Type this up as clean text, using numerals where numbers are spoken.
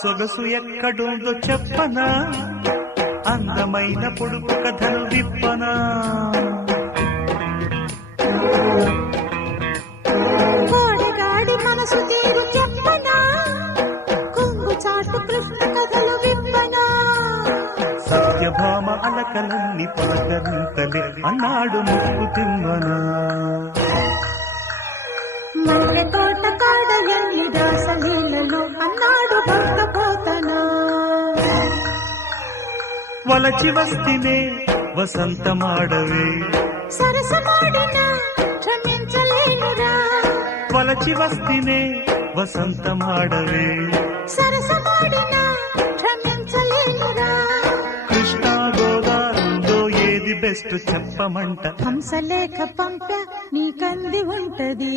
సొగసు ఎక్కడుందో చెప్పనా, అందమైన పొడుపు కథను విప్పనా. కోడగాడి మనసు తీరు చెప్పనా, కొంగు చాటు కృష్ణ కథలు విప్పనా. సత్యభామ అలకలన్నీ పలకరింతలే అన్నాడు ముక్కు తిమ్మనా. మల్లె తోట కాడ ఎన్ని దాసలీలలో అన్నాడు భక్త పోతనా. వలచి వస్తినే వసంతమాడవే, సరసమాడిన క్షమించలేనురా. వలచి వస్తినే వసంతమాడవే, సరసమాడిన క్షమించలేనురా. కృష్ణా గోదావరిలో ఏది బెస్ట్ చెప్పమంట. హంసలేఖ పంప నీకంది ఉంటది.